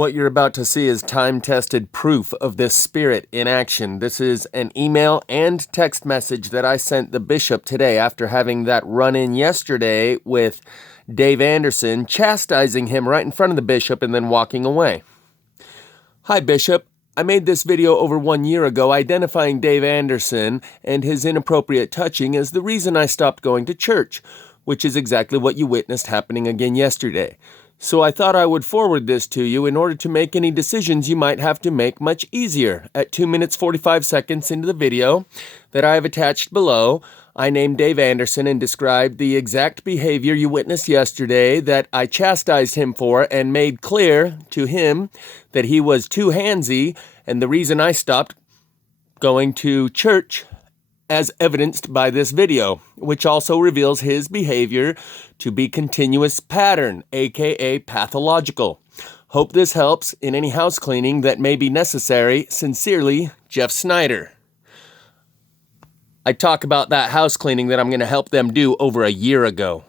What you're about to see is time-tested proof of this spirit in action. This is an email and text message that I sent the bishop today after having that run-in yesterday with Dave Anderson, chastising him right in front of the bishop and then walking away. Hi, Bishop. I made this video over 1 year ago identifying Dave Anderson and his inappropriate touching as the reason I stopped going to church, which is exactly what you witnessed happening again yesterday. So I thought I would forward this to you in order to make any decisions you might have to make much easier. At 2 minutes 45 seconds into the video that I have attached below, I named Dave Anderson and described the exact behavior you witnessed yesterday that I chastised him for and made clear to him that he was too handsy and the reason I stopped going to church, as evidenced by this video, which also reveals his behavior to be continuous pattern, aka pathological. Hope this helps in any house cleaning that may be necessary. Sincerely, Jeff Snyder. I talk about that house cleaning that I'm going to help them do over a year ago.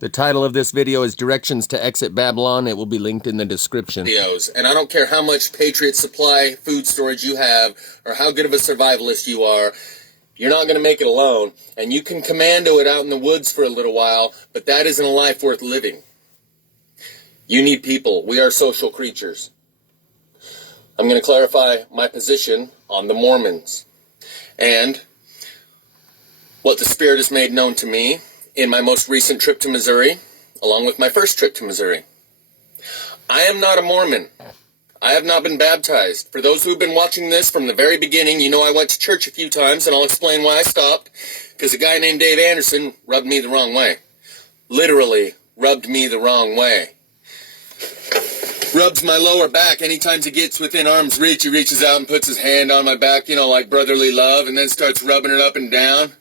The title of this video is Directions to Exit Babylon. It will be linked in the description. And I don't care how much Patriot Supply food storage you have or how good of a survivalist you are, you're not going to make it alone. And you can commando it out in the woods for a little while, but that isn't a life worth living. You need people. We are social creatures. I'm going to clarify my position on the Mormons and what the Spirit has made known to me in my most recent trip to Missouri, along with my first trip to Missouri. I am not a Mormon. I have not been baptized. For those who have been watching this from the very beginning, you know I went to church a few times, and I'll explain why I stopped, because a guy named Dave Anderson rubbed me the wrong way. Literally rubbed me the wrong way. Rubs my lower back anytime he gets within arm's reach. He reaches out and puts his hand on my back, you know, like brotherly love, and then starts rubbing it up and down.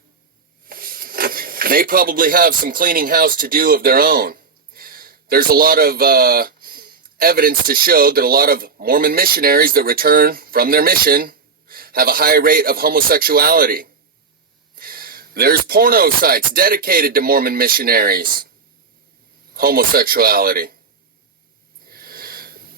They probably have some cleaning house to do of their own. There's a lot of evidence to show that a lot of Mormon missionaries that return from their mission have a high rate of homosexuality. There's porno sites dedicated to Mormon missionaries. Homosexuality.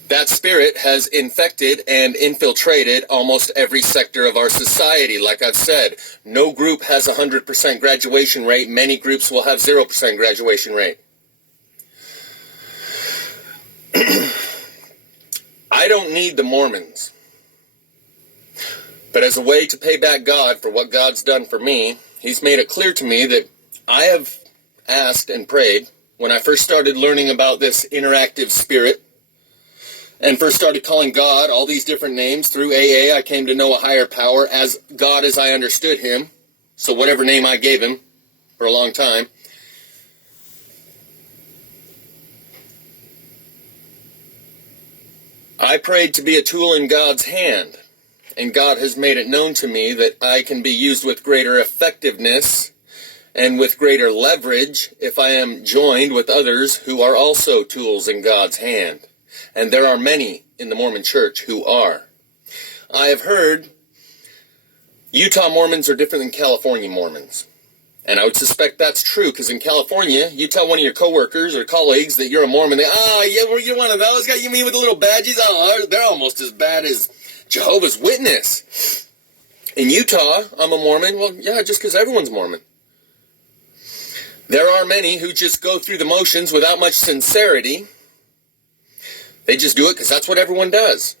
That spirit has infected and infiltrated almost every sector of our society. Like I've said, no group has 100% graduation rate. Many groups will have 0% graduation rate. I don't need the Mormons. But as a way to pay back God for what God's done for me, He's made it clear to me that I have asked and prayed when I first started learning about this interactive spirit and first started calling God all these different names. Through AA, I came to know a higher power as God as I understood Him. So whatever name I gave Him for a long time. I prayed to be a tool in God's hand. And God has made it known to me that I can be used with greater effectiveness and with greater leverage if I am joined with others who are also tools in God's hand. And there are many in the Mormon Church who are. I have heard Utah Mormons are different than California Mormons. And I would suspect that's true, because in California, you tell one of your coworkers or colleagues that you're a Mormon, yeah, well, you're one of those guys, you mean with the little badges? Oh, they're almost as bad as Jehovah's Witness. In Utah, I'm a Mormon. Well, yeah, just because everyone's Mormon. There are many who just go through the motions without much sincerity. They just do it because that's what everyone does.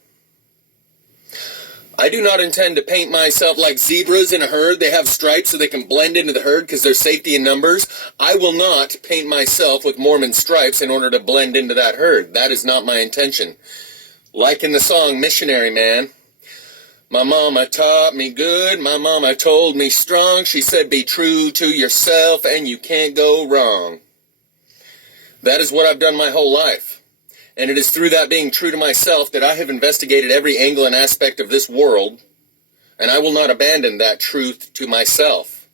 I do not intend to paint myself like zebras in a herd. They have stripes so they can blend into the herd because there's safety in numbers. I will not paint myself with Mormon stripes in order to blend into that herd. That is not my intention. Like in the song Missionary Man, my mama taught me good, my mama told me strong. She said be true to yourself and you can't go wrong. That is what I've done my whole life. And it is through that being true to myself that I have investigated every angle and aspect of this world, and I will not abandon that truth to myself.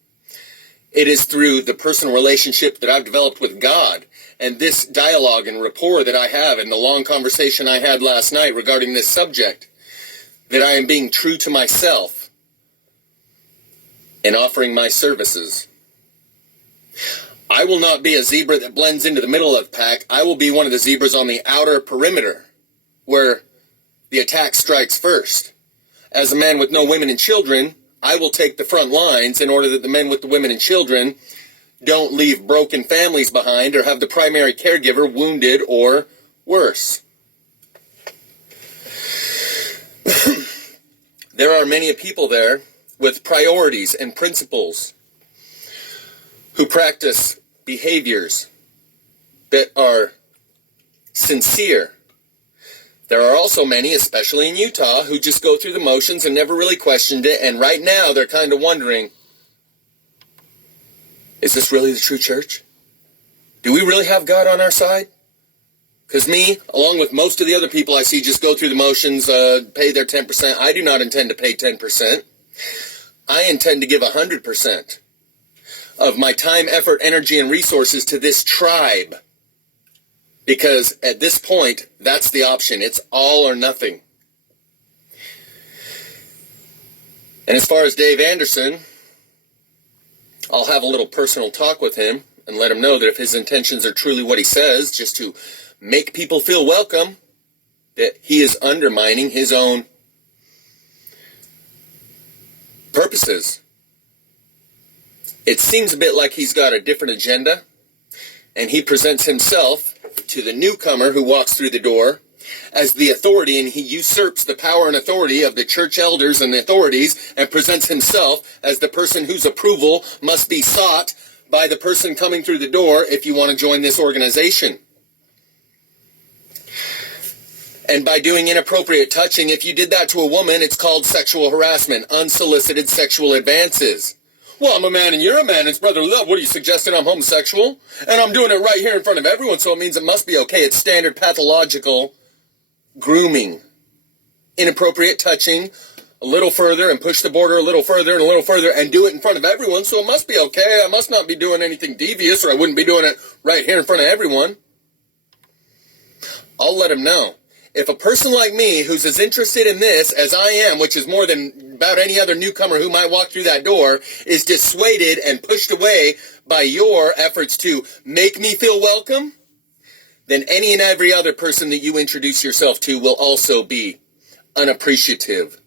It is through the personal relationship that I've developed with God, and this dialogue and rapport that I have, and the long conversation I had last night regarding this subject, that I am being true to myself and offering my services. I will not be a zebra that blends into the middle of the pack. I will be one of the zebras on the outer perimeter where the attack strikes first. As a man with no women and children, I will take the front lines in order that the men with the women and children don't leave broken families behind or have the primary caregiver wounded or worse. There are many people there with priorities and principles who practice behaviors that are sincere. There are also many, especially in Utah, who just go through the motions and never really questioned it, and right now they're kind of wondering, is this really the true church? Do we really have God on our side? Because me, along with most of the other people I see just go through the motions, pay their 10%. I do not intend to pay 10%. I intend to give 100% of my time, effort, energy, and resources to this tribe. Because at this point, that's the option. It's all or nothing. And as far as Dave Anderson, I'll have a little personal talk with him and let him know that if his intentions are truly what he says, just to make people feel welcome, that he is undermining his own purposes. It seems a bit like he's got a different agenda, and he presents himself to the newcomer who walks through the door as the authority, and he usurps the power and authority of the church elders and the authorities and presents himself as the person whose approval must be sought by the person coming through the door if you want to join this organization. And by doing inappropriate touching, if you did that to a woman, it's called sexual harassment, unsolicited sexual advances. Well, I'm a man and you're a man. It's brotherly love. What are you suggesting? I'm homosexual? And I'm doing it right here in front of everyone, so it means it must be okay. It's standard pathological grooming. Inappropriate touching, a little further, and push the border a little further and a little further, and do it in front of everyone, so it must be okay. I must not be doing anything devious, or I wouldn't be doing it right here in front of everyone. I'll let him know. If a person like me, who's as interested in this as I am, which is more than about any other newcomer who might walk through that door, is dissuaded and pushed away by your efforts to make me feel welcome, then any and every other person that you introduce yourself to will also be unappreciative.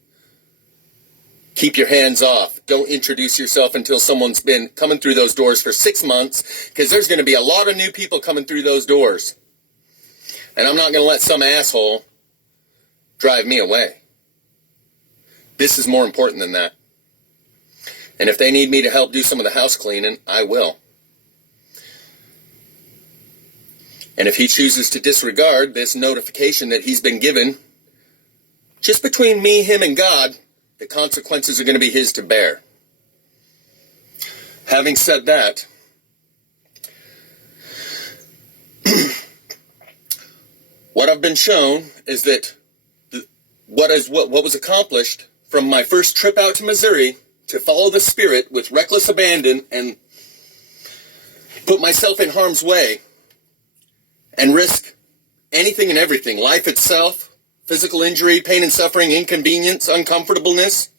Keep your hands off. Don't introduce yourself until someone's been coming through those doors for 6 months, because there's going to be a lot of new people coming through those doors. And I'm not going to let some asshole drive me away. This is more important than that. And if they need me to help do some of the house cleaning, I will. And if he chooses to disregard this notification that he's been given, just between me, him, and God, the consequences are going to be his to bear. Having said that, what I've been shown is that what was accomplished from my first trip out to Missouri to follow the Spirit with reckless abandon and put myself in harm's way and risk anything and everything, life itself, physical injury, pain and suffering, inconvenience, uncomfortableness.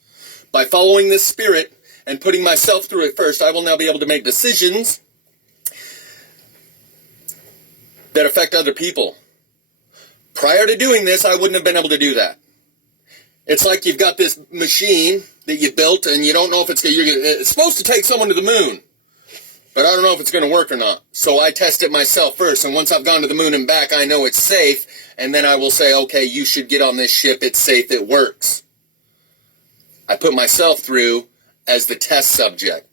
By following this Spirit and putting myself through it first, I will now be able to make decisions that affect other people. Prior to doing this, I wouldn't have been able to do that. It's like you've got this machine that you built and you don't know if it's supposed to take someone to the moon, but I don't know if it's going to work or not. So I test it myself first, and once I've gone to the moon and back, I know it's safe, and then I will say, okay, you should get on this ship, it's safe, it works. I put myself through as the test subject.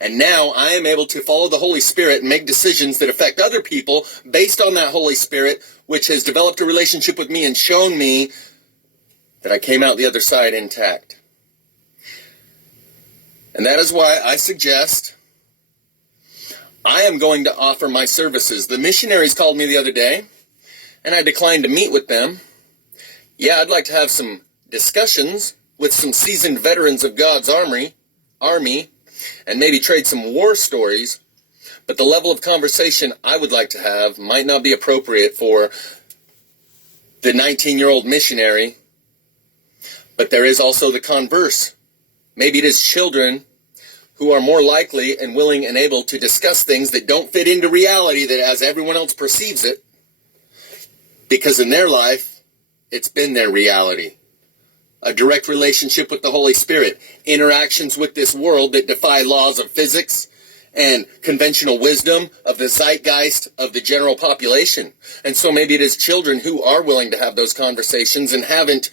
And now I am able to follow the Holy Spirit and make decisions that affect other people based on that Holy Spirit, which has developed a relationship with me and shown me that I came out the other side intact. And that is why I suggest I am going to offer my services. The missionaries called me the other day, and I declined to meet with them. Yeah, I'd like to have some discussions with some seasoned veterans of God's army, and maybe trade some war stories, but the level of conversation I would like to have might not be appropriate for the 19-year-old missionary, but there is also the converse. Maybe it is children who are more likely and willing and able to discuss things that don't fit into reality that as everyone else perceives it, because in their life, it's been their reality. A direct relationship with the Holy Spirit, interactions with this world that defy laws of physics and conventional wisdom of the zeitgeist of the general population. And so maybe it is children who are willing to have those conversations and haven't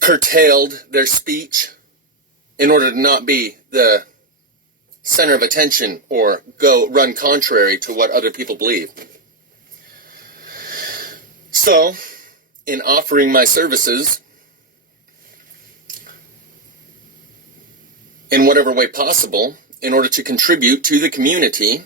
curtailed their speech in order to not be the center of attention or run contrary to what other people believe. So, in offering my services, in whatever way possible, in order to contribute to the community,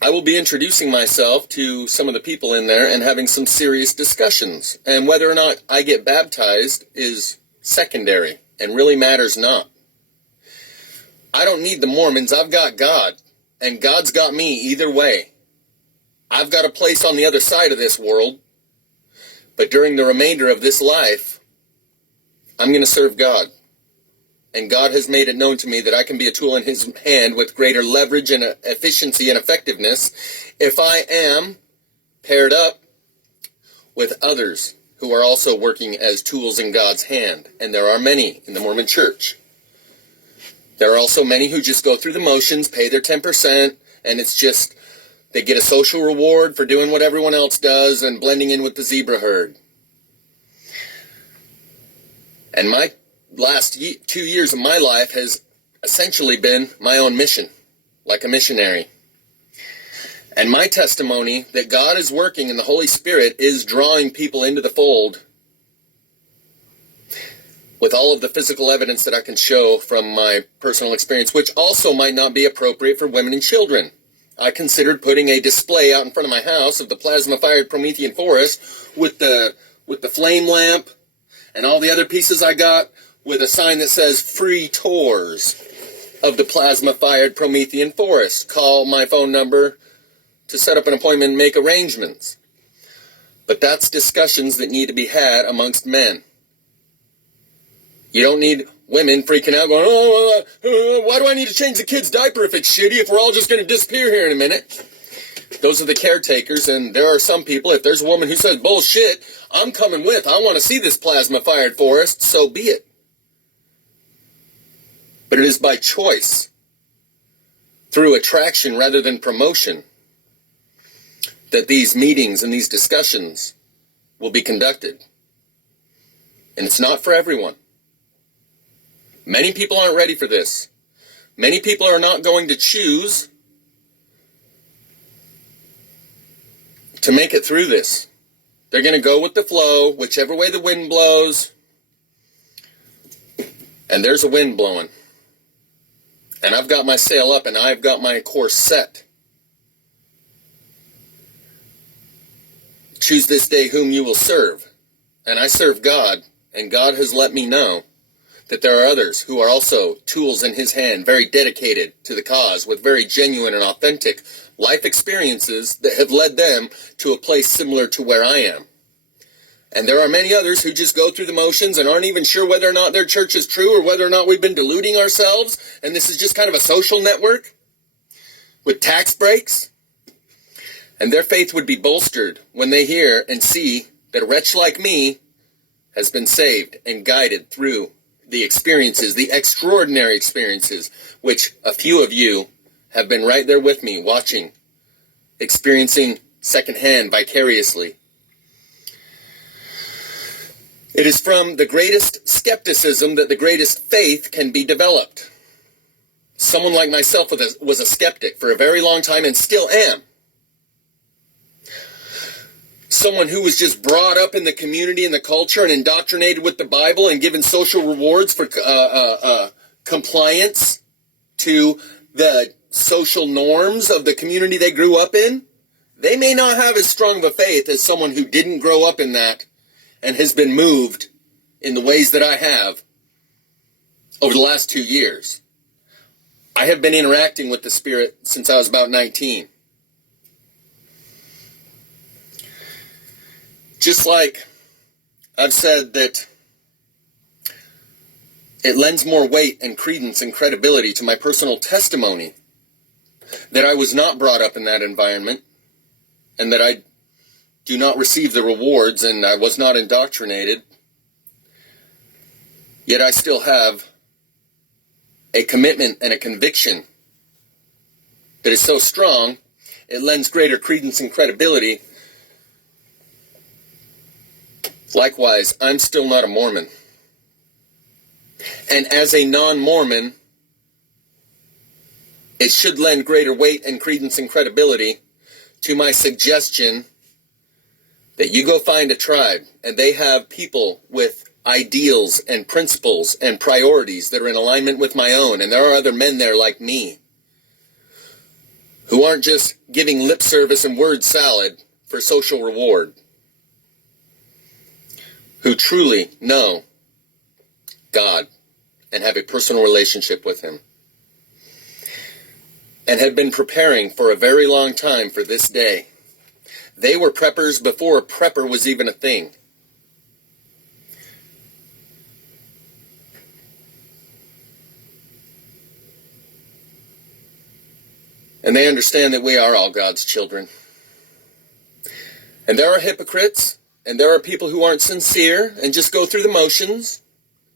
I will be introducing myself to some of the people in there and having some serious discussions. And whether or not I get baptized is secondary and really matters not. I don't need the Mormons. I've got God, and God's got me either way. I've got a place on the other side of this world, but during the remainder of this life, I'm going to serve God. And God has made it known to me that I can be a tool in His hand with greater leverage and efficiency and effectiveness if I am paired up with others who are also working as tools in God's hand. And there are many in the Mormon Church. There are also many who just go through the motions, pay their 10%, and it's just they get a social reward for doing what everyone else does and blending in with the zebra herd. And my last 2 years of my life has essentially been my own mission, like a missionary. And my testimony that God is working and the Holy Spirit is drawing people into the fold with all of the physical evidence that I can show from my personal experience, which also might not be appropriate for women and children. I considered putting a display out in front of my house of the plasma-fired Promethean forest with the flame lamp and all the other pieces I got with a sign that says free tours of the plasma-fired Promethean forest. Call my phone number to set up an appointment and make arrangements. But that's discussions that need to be had amongst men. You don't need women freaking out going, why do I need to change the kid's diaper if it's shitty if we're all just going to disappear here in a minute? Those are the caretakers, and there are some people, if there's a woman who says, bullshit, I'm coming with, I want to see this plasma-fired forest, so be it. But it is by choice, through attraction rather than promotion, that these meetings and these discussions will be conducted. And it's not for everyone. Many people aren't ready for this. Many people are not going to choose to make it through this. They're going to go with the flow, whichever way the wind blows. And there's a wind blowing. And I've got my sail up and I've got my course set. Choose this day whom you will serve. And I serve God, and God has let me know that there are others who are also tools in His hand, very dedicated to the cause, with very genuine and authentic life experiences that have led them to a place similar to where I am. And there are many others who just go through the motions and aren't even sure whether or not their church is true or whether or not we've been deluding ourselves, and this is just kind of a social network with tax breaks. And their faith would be bolstered when they hear and see that a wretch like me has been saved and guided through the experiences, the extraordinary experiences, which a few of you have been right there with me, watching, experiencing secondhand, vicariously. It is from the greatest skepticism that the greatest faith can be developed. Someone like myself was a skeptic for a very long time and still am. Someone who was just brought up in the community and the culture and indoctrinated with the Bible and given social rewards for compliance to the social norms of the community they grew up in. They may not have as strong of a faith as someone who didn't grow up in that and has been moved in the ways that I have over the last 2 years. I have been interacting with the Spirit since I was about 19. Just like I've said that It lends more weight and credence and credibility to my personal testimony that I was not brought up in that environment and that I do not receive the rewards and I was not indoctrinated. Yet I still have a commitment and a conviction that is so strong, it lends greater credence and credibility. Likewise, I'm still not a Mormon. And as a non-Mormon, it should lend greater weight and credence and credibility to my suggestion that you go find a tribe and they have people with ideals and principles and priorities that are in alignment with my own. And there are other men there like me who aren't just giving lip service and word salad for social reward, who truly know God and have a personal relationship with Him, and have been preparing for a very long time for this day. They were preppers before a prepper was even a thing. And they understand that we are all God's children. And there are hypocrites, and there are people who aren't sincere and just go through the motions.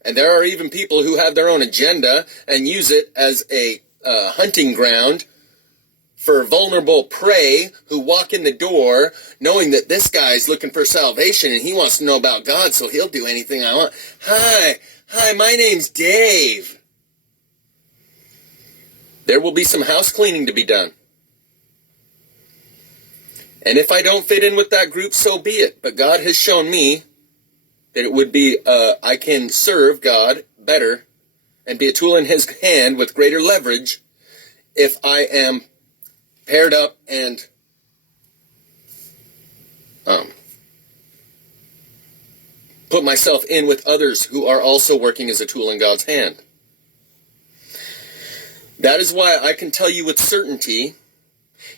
And there are even people who have their own agenda and use it as a hunting ground for vulnerable prey who walk in the door knowing that this guy's looking for salvation and he wants to know about God, so he'll do anything I want. Hi, my name's Dave. There will be some house cleaning to be done. And if I don't fit in with that group, so be it. But God has shown me that it would be, I can serve God better and be a tool in His hand with greater leverage if I am paired up and put myself in with others who are also working as a tool in God's hand. That is why I can tell you with certainty,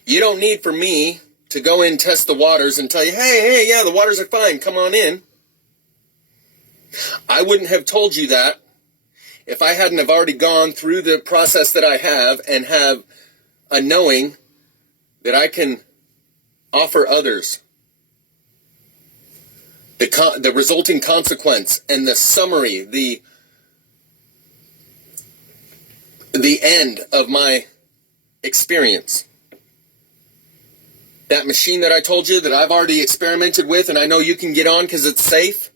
you don't need for me to go in, test the waters, and tell you, hey, yeah, the waters are fine, come on in. I wouldn't have told you that if I hadn't have already gone through the process that I have and have a knowing that I can offer others the resulting consequence and the summary, the end of my experience. That machine that I told you that I've already experimented with and I know you can get on because it's safe,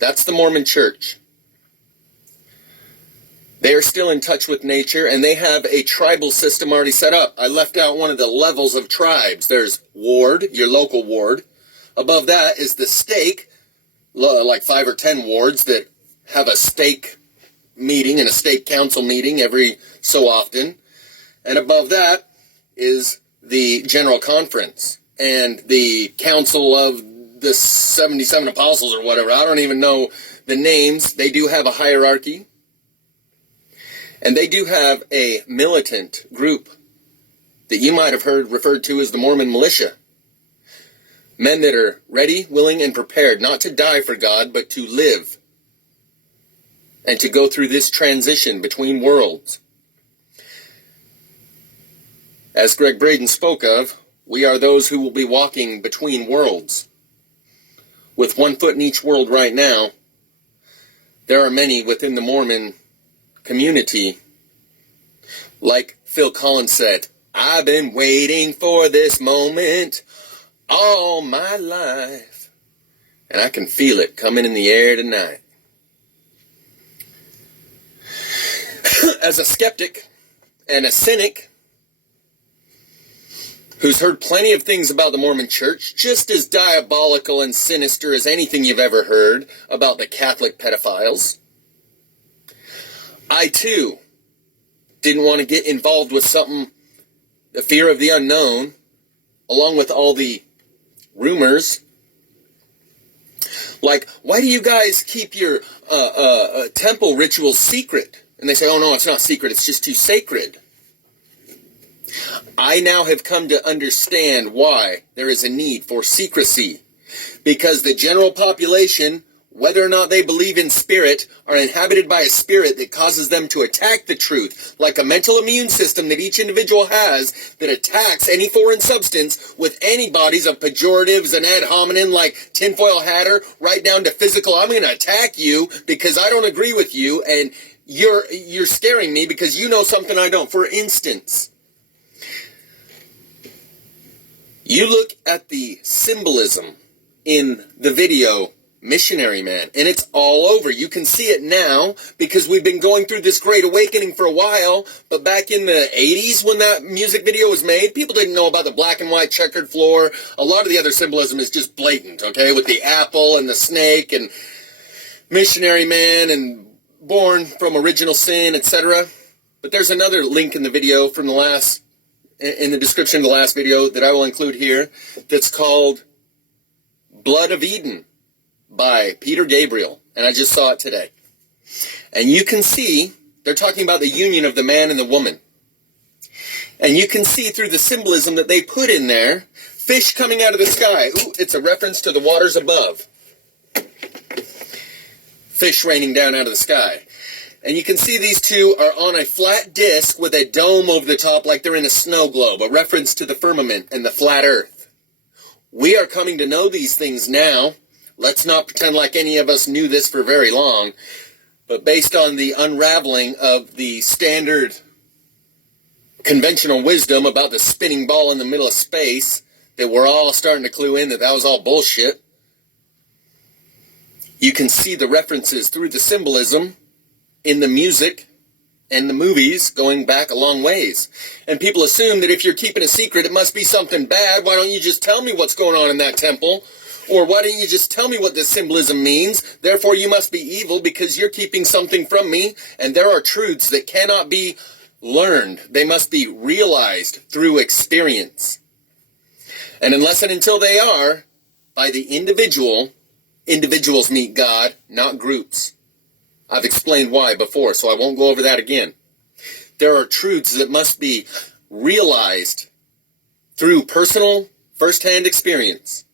that's the Mormon Church. They are still in touch with nature and they have a tribal system already set up. I left out one of the levels of tribes. There's ward, your local ward. Above that is the stake, like 5 or 10 wards that have a stake meeting and a stake council meeting every so often. And above that is the general conference and the council of the 77 apostles or whatever. I don't even know the names. They do have a hierarchy. And they do have a militant group that you might have heard referred to as the Mormon militia. Men that are ready, willing, and prepared not to die for God, but to live and to go through this transition between worlds. As Greg Braden spoke of, we are those who will be walking between worlds. With one foot in each world right now, there are many within the Mormon community, like Phil Collins said, I've been waiting for this moment all my life, and I can feel it coming in the air tonight. As a skeptic and a cynic who's heard plenty of things about the Mormon Church, just as diabolical and sinister as anything you've ever heard about the Catholic pedophiles, I too didn't want to get involved with something, the fear of the unknown, along with all the rumors. Like, why do you guys keep your temple rituals secret? And they say, oh no, it's not secret, it's just too sacred. I now have come to understand why there is a need for secrecy. Because the general population whether or not they believe in spirit, are inhabited by a spirit that causes them to attack the truth, like a mental immune system that each individual has that attacks any foreign substance with antibodies of pejoratives and ad hominem like tinfoil hatter, right down to physical. I'm going to attack you because I don't agree with you, and you're scaring me because you know something I don't. For instance, you look at the symbolism in the video Missionary Man, and it's all over. You can see it now because we've been going through this great awakening for a while, but back in the 80s when that music video was made, people didn't know about the black and white checkered floor. A lot of the other symbolism is just blatant, okay, with the apple and the snake and Missionary Man and born from original sin, etc. But there's another link in the video from in the description of the last video that I will include here that's called Blood of Eden by Peter Gabriel, and I just saw it today. And you can see, they're talking about the union of the man and the woman. And you can see through the symbolism that they put in there, fish coming out of the sky. Ooh, it's a reference to the waters above. Fish raining down out of the sky. And you can see these two are on a flat disc with a dome over the top like they're in a snow globe, a reference to the firmament and the flat earth. We are coming to know these things now. Let's not pretend like any of us knew this for very long, but based on the unraveling of the standard conventional wisdom about the spinning ball in the middle of space, that we're all starting to clue in that was all bullshit. You can see the references through the symbolism in the music and the movies going back a long ways. And people assume that if you're keeping a secret, it must be something bad. Why don't you just tell me what's going on in that temple? Or why don't you just tell me what this symbolism means? Therefore, you must be evil because you're keeping something from me. And there are truths that cannot be learned. They must be realized through experience. And unless and until they are, by the individuals meet God, not groups. I've explained why before, so I won't go over that again. There are truths that must be realized through personal, first-hand experience.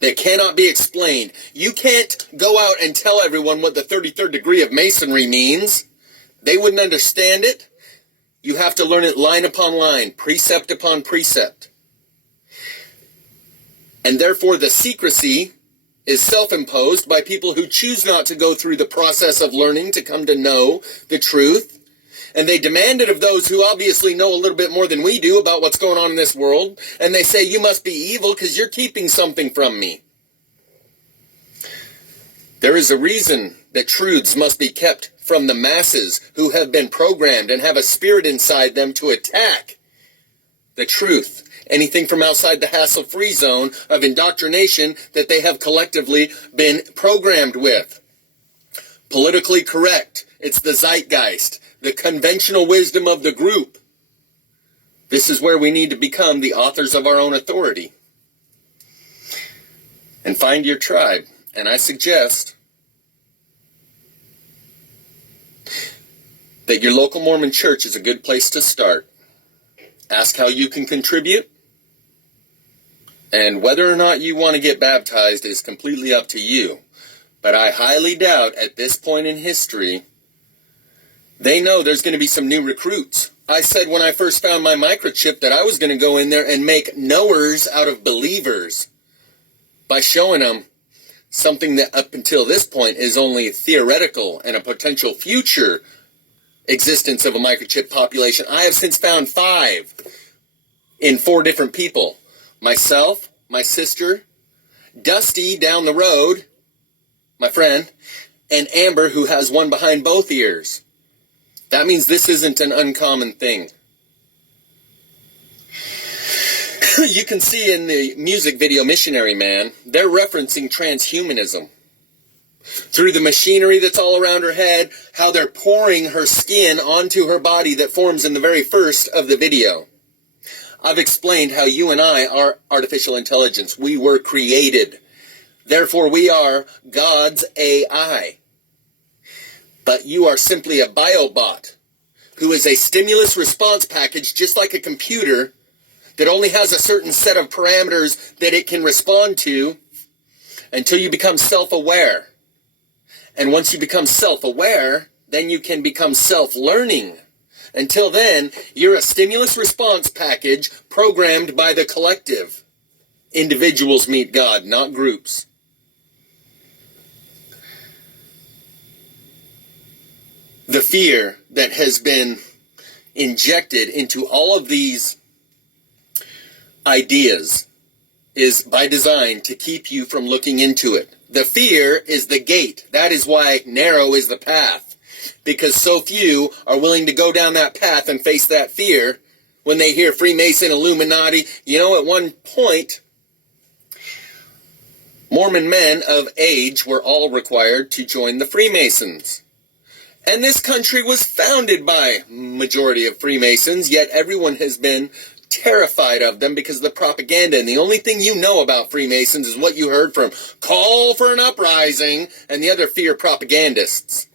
That cannot be explained. You can't go out and tell everyone what the 33rd degree of Masonry means. They wouldn't understand it. You have to learn it line upon line, precept upon precept. And therefore the secrecy is self-imposed by people who choose not to go through the process of learning to come to know the truth. And they demand it of those who obviously know a little bit more than we do about what's going on in this world. And they say, you must be evil because you're keeping something from me. There is a reason that truths must be kept from the masses who have been programmed and have a spirit inside them to attack the truth. Anything from outside the hassle-free zone of indoctrination that they have collectively been programmed with. Politically correct. It's the zeitgeist. The conventional wisdom of the group. This is where we need to become the authors of our own authority. And find your tribe. And I suggest that your local Mormon church is a good place to start. Ask how you can contribute. And whether or not you want to get baptized is completely up to you. But I highly doubt at this point in history they know there's going to be some new recruits. I said when I first found my microchip that I was going to go in there and make knowers out of believers by showing them something that up until this point is only theoretical and a potential future existence of a microchip population. I have since found 5 in 4 different people. Myself, my sister, Dusty down the road, my friend, and Amber, who has one behind both ears. That means this isn't an uncommon thing. You can see in the music video Missionary Man, they're referencing transhumanism. Through the machinery that's all around her head, how they're pouring her skin onto her body that forms in the very first of the video. I've explained how you and I are artificial intelligence. We were created. Therefore, we are God's AI. But you are simply a biobot who is a stimulus response package just like a computer that only has a certain set of parameters that it can respond to until you become self-aware. And once you become self-aware, then you can become self-learning. Until then, you're a stimulus response package programmed by the collective. Individuals meet God, not groups. The fear that has been injected into all of these ideas is by design to keep you from looking into it. The fear is the gate. That is why narrow is the path. Because so few are willing to go down that path and face that fear when they hear Freemason, Illuminati. You know, at one point, Mormon men of age were all required to join the Freemasons. And this country was founded by majority of Freemasons, yet everyone has been terrified of them because of the propaganda. And the only thing you know about Freemasons is what you heard from Call for an Uprising and the other fear propagandists.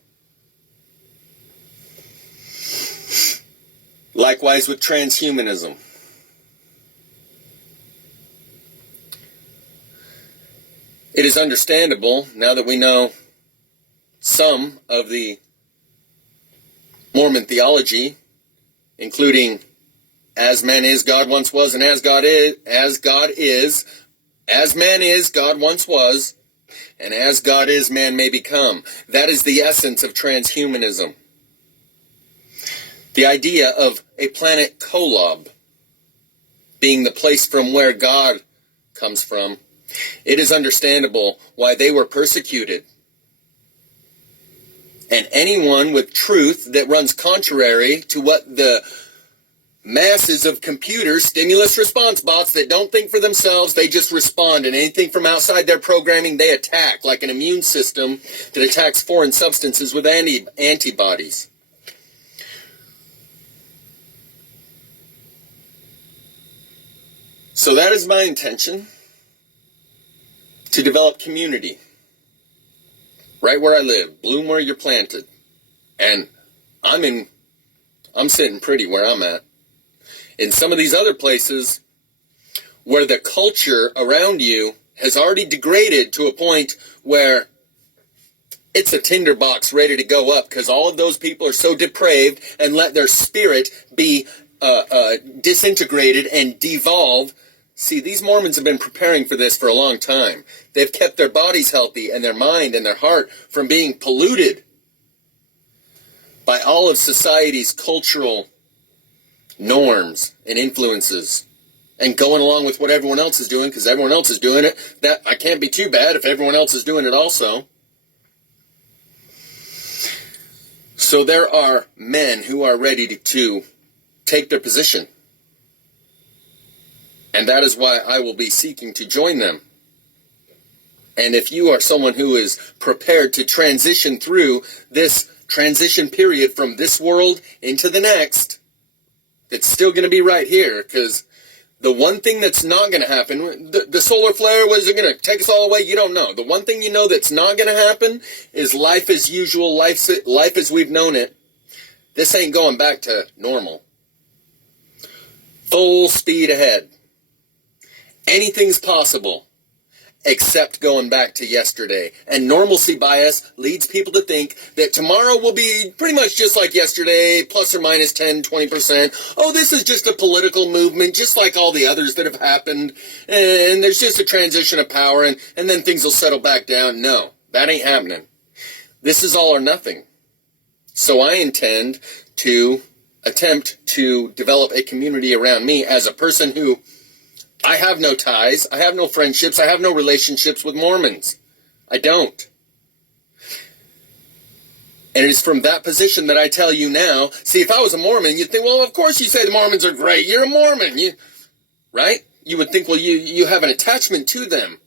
Likewise with transhumanism. It is understandable, now that we know some of the Mormon theology, including as man is, God once was, and as man is, God once was, and as God is, man may become. That is the essence of transhumanism. The idea of a planet Kolob being the place from where God comes from. It is understandable why they were persecuted. And anyone with truth that runs contrary to what the masses of computers, stimulus response bots that don't think for themselves, they just respond, and anything from outside their programming they attack, like an immune system that attacks foreign substances with antibodies. So that is my intention, to develop community. Right where I live, bloom where you're planted. And I'm sitting pretty where I'm at. In some of these other places where the culture around you has already degraded to a point where it's a tinderbox ready to go up because all of those people are so depraved and let their spirit be disintegrated and devolve. See, these Mormons have been preparing for this for a long time. They've kept their bodies healthy and their mind and their heart from being polluted by all of society's cultural norms and influences and going along with what everyone else is doing because everyone else is doing it. That I can't be too bad if everyone else is doing it also. So there are men who are ready to take their position. And that is why I will be seeking to join them. And if you are someone who is prepared to transition through this transition period from this world into the next, it's still going to be right here. Because the one thing that's not going to happen, the solar flare, was it going to take us all away? You don't know. The one thing you know that's not going to happen is life as usual, life as we've known it. This ain't going back to normal. Full speed ahead. Anything's possible except going back to yesterday. And normalcy bias leads people to think that tomorrow will be pretty much just like yesterday, plus or minus 10, 20%. Oh, this is just a political movement, just like all the others that have happened. And there's just a transition of power, and then things will settle back down. No, that ain't happening. This is all or nothing. So I intend to attempt to develop a community around me as a person who I have no ties, I have no friendships, I have no relationships with Mormons. I don't. And it is from that position that I tell you now. See, if I was a Mormon, you'd think, well, of course you say the Mormons are great. You're a Mormon, right? You would think, well, you have an attachment to them.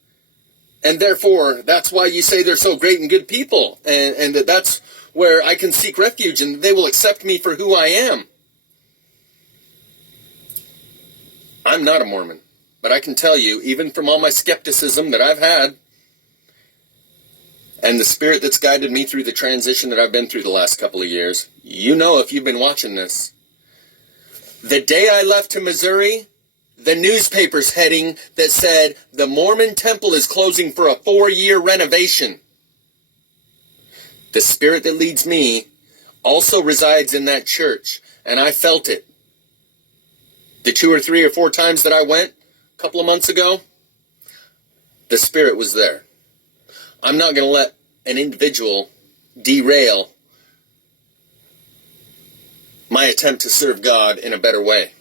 And therefore, that's why you say they're so great and good people. And that's where I can seek refuge, and they will accept me for who I am. I'm not a Mormon. But I can tell you, even from all my skepticism that I've had, and the spirit that's guided me through the transition that I've been through the last couple of years, you know if you've been watching this. The day I left to Missouri, the newspaper's heading that said, the Mormon temple is closing for a 4-year renovation. The spirit that leads me also resides in that church, and I felt it. The 2 or 3 or 4 times that I went a couple of months ago, the spirit was there. I'm not going to let an individual derail my attempt to serve God in a better way.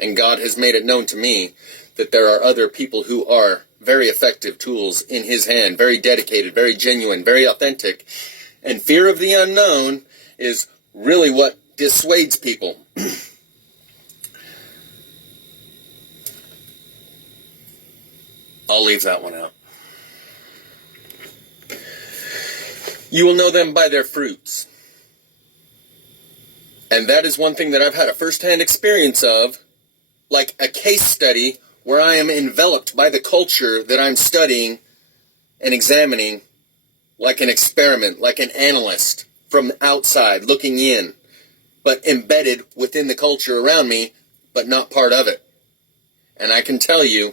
And God has made it known to me that there are other people who are very effective tools in his hand, very dedicated, very genuine, very authentic. And fear of the unknown is really what dissuades people. I'll leave that one out. You will know them by their fruits. And that is one thing that I've had a first-hand experience of, like a case study where I am enveloped by the culture that I'm studying and examining, like an experiment, like an analyst from outside looking in, but embedded within the culture around me, but not part of it. And I can tell you,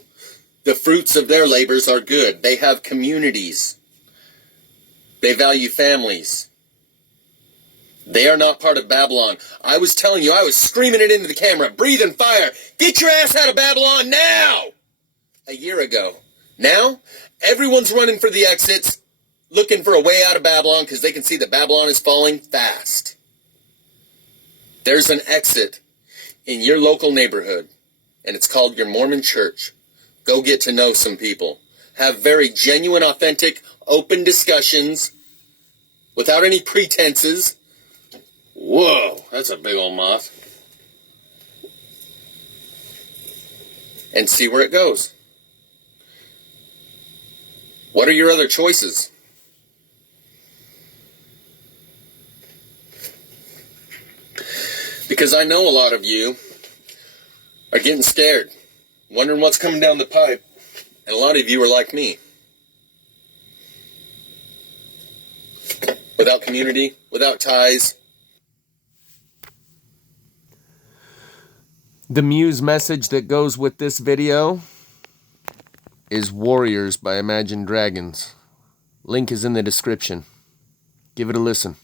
the fruits of their labors are good. They have communities. They value families. They are not part of Babylon. I was telling you, I was screaming it into the camera, breathing fire. Get your ass out of Babylon now! A year ago. Now, everyone's running for the exits, looking for a way out of Babylon because they can see that Babylon is falling fast. There's an exit in your local neighborhood, and it's called your Mormon church. Go get to know some people. Have very genuine, authentic, open discussions without any pretenses. Whoa, that's a big old moth. And see where it goes. What are your other choices? Because I know a lot of you are getting scared, wondering what's coming down the pipe, and a lot of you are like me. Without community, without ties. The Muse message that goes with this video is Warriors by Imagine Dragons. Link is in the description. Give it a listen.